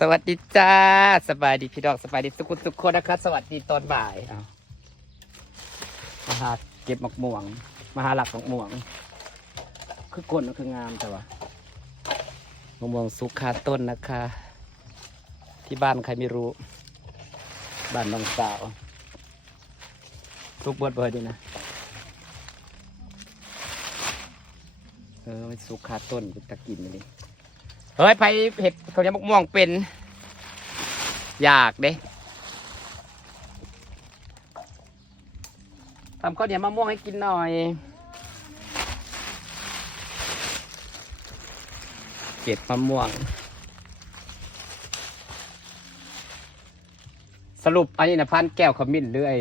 สวัสดีจ้าสบายดีพี่ดอกสบายดีทุกคนนะครับสวัสดีตอนบ่ายมาหาเก็บหมกม่วงมาหาหลักหมกม่วงคือกลนคืองามแต่ว่ามะม่วงสุกคาต้นนะคะ ที่บ้านใครไม่รู้บ้านน้องสาวสุกเบิดดีนะไม่สุกคาต้นตะกินเลยเฮ้ยไปเห็ดเขาจะมะม่วงเป็นอยากเด้ทำข้าวเหนียวมะม่วงให้กินหน่อยเก็บมะม่วงสรุปอันนี้นะพันแก้วขมิ้นหรือไอ้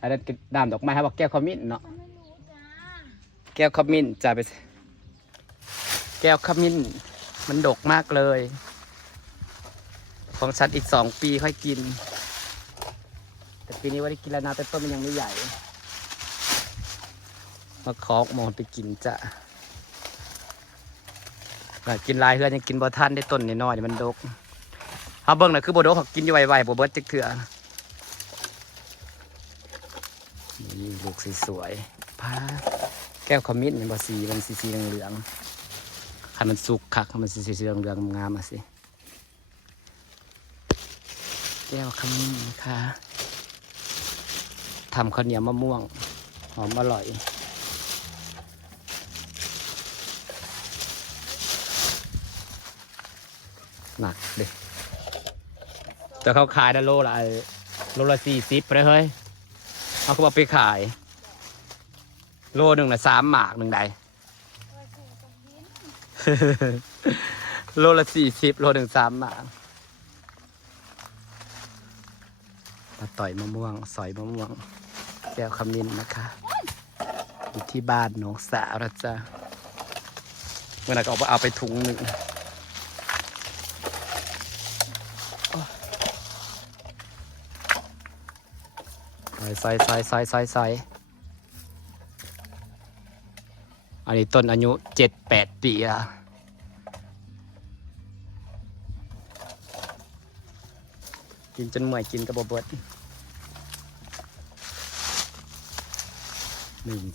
อะไรดามดอกไม้ครับว่าแก้วขมิ้นเนาะแก้วขมิ้นจะไปแก้วขมิ้นมันดกมากเลยของฉันอีก2 ปีค่อยกินแต่ปีนี้ว่าได้กินแล้วนะแต่ต้นมันยังไม่ใหญ่มาขอหมอนไปกินจ้ะกินลายเฮือนยังกินบ่ทันได้ต้นน้อยๆมันดกเขาเบิ่งน่ะคือบ่ดกเขากินอยู่ไวๆบ่เบิดจักเถื่อนี่ลูกสวยๆพาแก้วขมิ้นมันบ่สีมันสีเหลืองๆให้มันสุกคักให้มันสีเหลืองๆงามอ่ะสิแก้วขมิ้นค่ะทำข้าวเหนียวมะม่วงหอมอร่อยหนักเด็แต่เขาขายนะโลละ40เลยเฮ้ยเขาก็บอกไปขายโลหนึ่งละ3 หมาก1ใด โลละ40โลหนึ่ง3 หมากมาต่อยมะม่วงสอยมะม่วงแก้วขมิ้นนะคะอยู่ที่บ้านน้องสาวนะจ๊ะเมื่อไหร่ก็เอาไปถุงหนึ่งซอยอันนี้ต้นอายุ7-8 ปีอะกินจนเมื่อยกินกระบอกเบิด1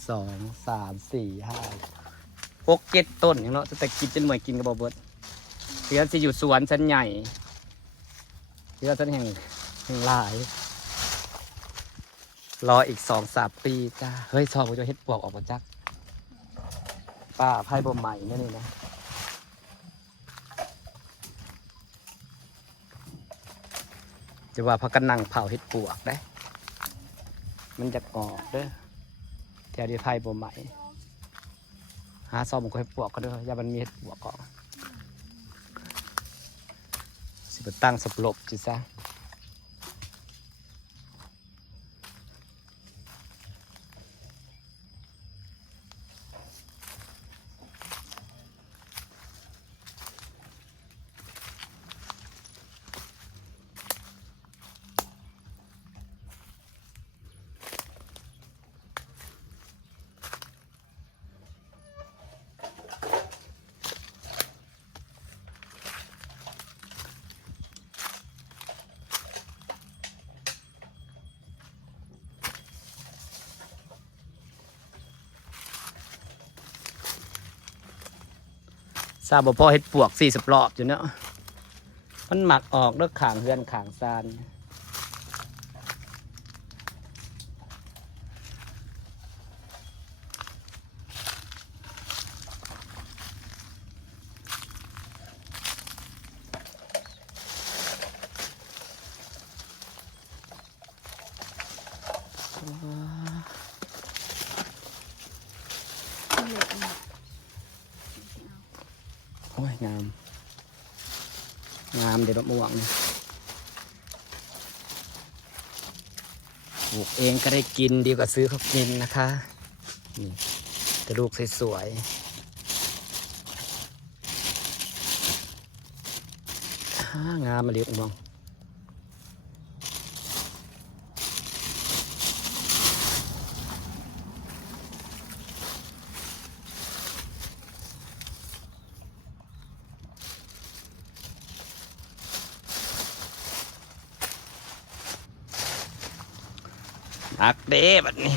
2 3 4 5 6 7 ต้นอย่างเนาะแต่กินจนเมื่อยกินกระบอกเบิดเพื่อนจะอยู่สวนชั้นใหญ่เพื่อนชั้นแห่งหลายรออีก2-3 ปีจ้าเฮ้ยชอบกูจะเฮ็ดปวกออกมาจักป้าไพ่บ่ใหม่นี่นะจะว่าพักกันนั่งเผาเฮ็ดปวกได้มันจะออกเด้อแถวที่ไพ่บ่ใหม่หาซอมก็เฮ็ดปวกก็เด้อย่ามันมีเฮ็ดปวกก่อนสิไปตั้งสลบจิซะซาบ่พอเฮ็ดปวก40 รอบอยู่เนาะมันหมักออกเด้อขางเฮือนขางซานโอ้ยงามเดี๋ยวมะม่วงนี่ปลูกเองก็ได้กินดีกว่าซื้อเขากินนะคะนี่แต่ลูกสวยๆงามมาเรียกมอง หักเด้บัดนี้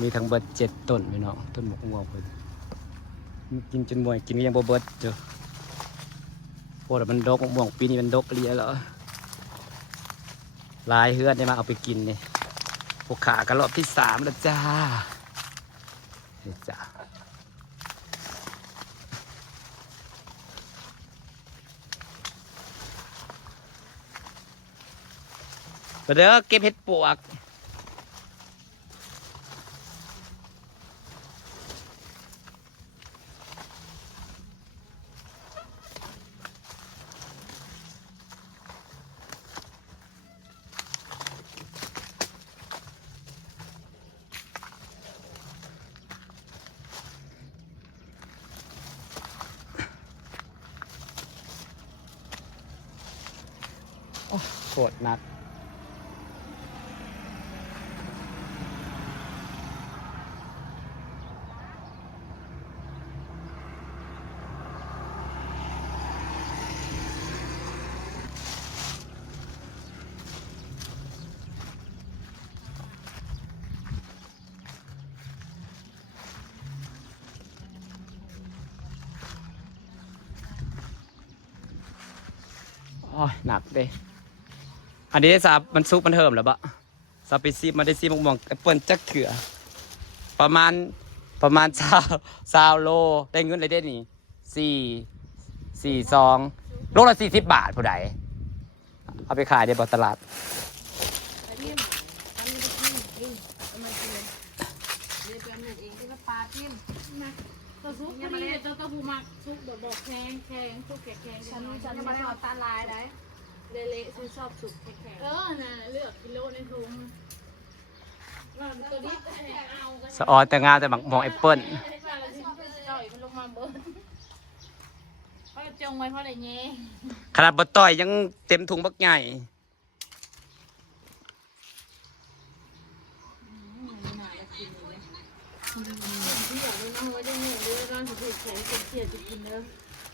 มีทั้งเบิด7 ต้นพี่น้องต้นหมกม่วงเพิ่นกินจนมวยกินก็ยังบ่เบิดเจ้าโอ้แต่มันดกมะม่วงปีนี้มันดกเลียแล้วลายเฮือนได้มาเอาไปกินนี่พวกขากันรอบที่3แล้วจ้านี่จ้าไปเด้อเก็บเห็ดปวกโคตรหนักหนักเด้อันนี้ซาบมันซุกมันเทิมแล้วบะซาไปซีมันได้ซีมะม่วงแอปเปิ้ลจักเถื่อประมาณ20โลได้เงินเลยได้นี่4 2โลละ40 บาทผู้ใดเอาไปขายได้บ่ตลาดตัวซุปพอดีตัวผู้มักซุปบอกแข็งซุปแข็งฉันยังไม่ได้เอาตาลายได้เละๆฉันชอบซุปแข็งน่ะเลือกกิโลในถุงตัวนี้เอาสะออนแต่งามแต่หมักมองแอปเปิ้ลมันลงมาเบิร์นเขาจงไว้เพราะอะไรเงี้ยขนาดบะต่อยยังเต็มถุงบักใหญ่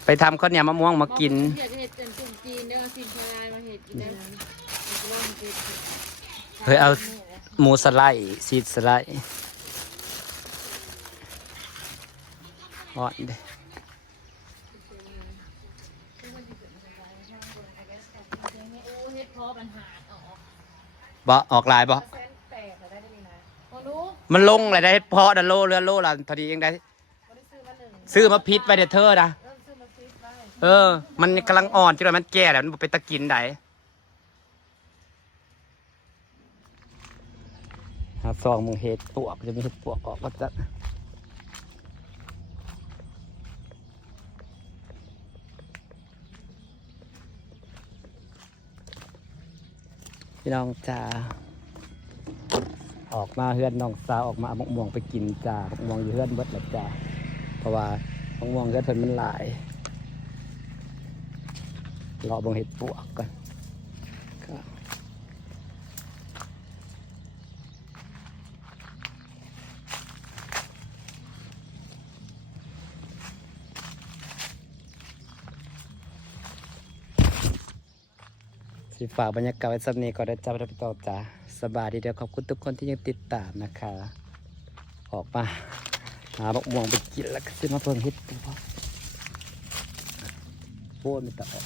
ไปทำข้าวเหนียวมะม่วงมากินเฮ้ยเอาหมูสไลด์ซีดสไลด์อ่อนเด้บ่ออกลายบ่มันลงอะไรได้เพาะดันโลเรือโลละพอดียังได้ซื้อมาพิษไปเดี๋ยวเธอนะมันกำลังอ่อนจนมันแก่แล้วมันไปตะกินได้ครับซองมึงเห็ดปวกจะมีเห็ดปวกออกก็จะพี่น้องจ้าออกมาเฮือนน้องสาวออกมาเอามะม่วงไปกินจ้ามะม่วงอยู่เฮือนเบิดแล้วจ้าเพราะว่ามะม่วงเฮือนเพิ่นมันหลายรอบังเห็ดปวกก่อนสิฝากบรรยากาศไว้สักนี้ก็ได้จ้าไปต่อจ้าสบายดีเดียวขอบคุณทุกคนที่ยังติดตามนะคะออกมาหาบักม่วงไปกินแล้วก็จะมาเพิ่งเห็ดปวกโคตรมีแต่ออก